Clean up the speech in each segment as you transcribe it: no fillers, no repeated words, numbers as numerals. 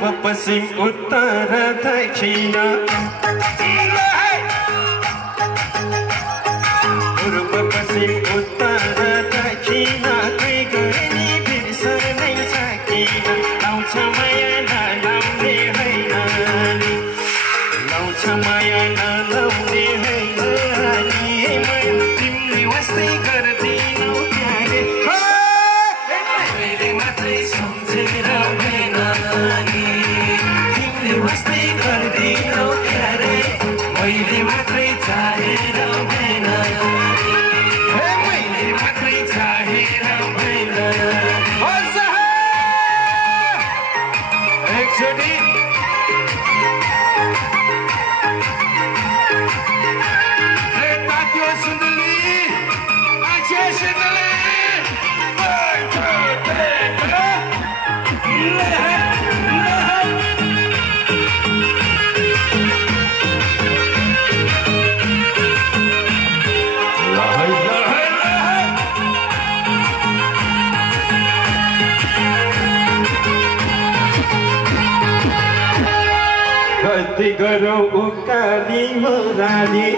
पश्चिम उत्तर दक्षिण पूर्व पश्चिम उत्तर दक्षिण कहीँ गए नि बिर्सनै सकिन लाउँछ माया नलाउने होइन लाउँछ माया नलाउने होइन तिमीले वास्तै गर्दिनौ क्यारे मैले मात्रै सम्झेर भएन तिमीले वास्तै गर्दिनौ क्यारे मैले मात्रै चाहेर भएन मैले मात्रै चाहेर भएन एकचोटि तात्यो सुन्दली आछे सुन्दली कति गरौँ उकाली मुराली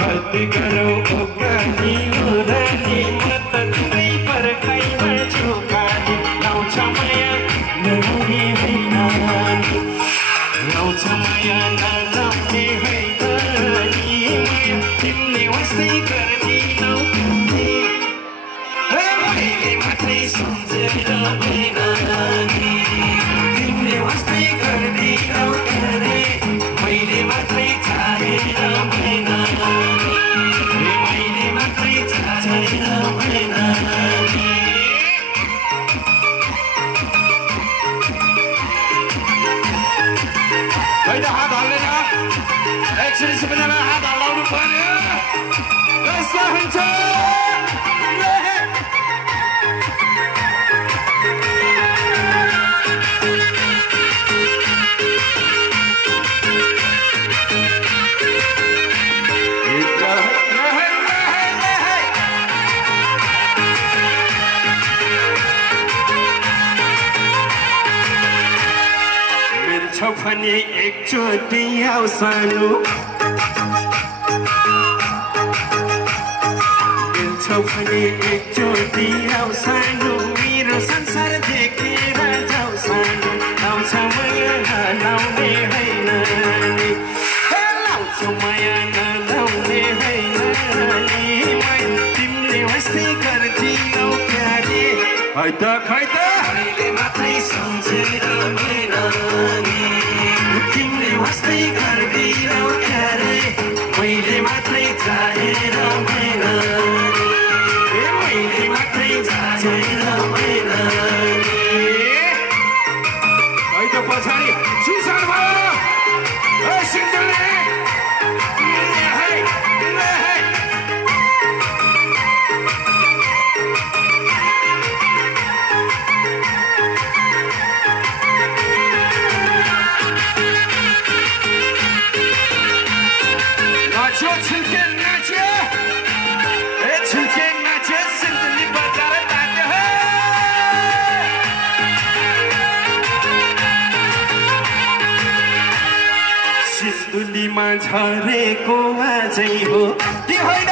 कति गरौँ उकाली मुराली म त तिम्रै पर्खाइमा झुकाली लाउँछ माया नलाउने होइन लाउँछ माया नलाउने होइन तिमीले वास्तै गर्दिनौ मैले मात्रै सम्झेर भएन तिमीले वास्तै गर्दिनौ क्यारे मैले मात्रै चाहेर भएन मैले मात्रै चाहेर भएन होइन हात हाल्दैन एकचोटि सबैजना हात हल्लाउनु पर्यो कस्तो हुन्छ मिल्छौ भने एकचोटि आऊ सानो मिल्छौ भने एकचोटि आऊ सानो मेरो संसार देखेर जाऊ सानो लाउँछ माया नलाउने होइन लाउँछ माया नलाउने होइन तिमीले वास्तै गर्दिनौ क्यारे खै त मैले मात्रै सम्झेर भएन तिमीले वास्तै गर्दिनौ क्यारे मैले मात्रै चाहेर भएन मैले मात्रै चाहेर भएन खै त पछाडि सुसान भयो सिन्धुले सिन्धुलीमा झरेको आजै हो के होइन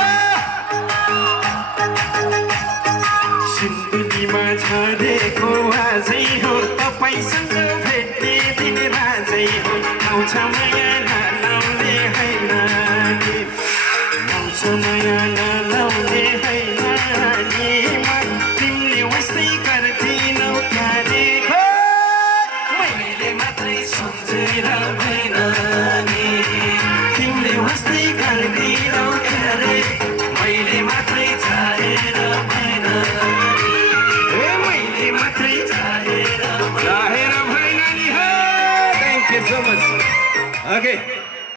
सिन्धुलीमा झरेको आजै हो तपाईँसँग भेट्ने दिन राजै हो आउँछ माया नलाउने होइन आउँछ माया नलाउने होइन तिमीले वास्तै गर्दिनौ क्यारे मैले मात्रै सम्झेर भएन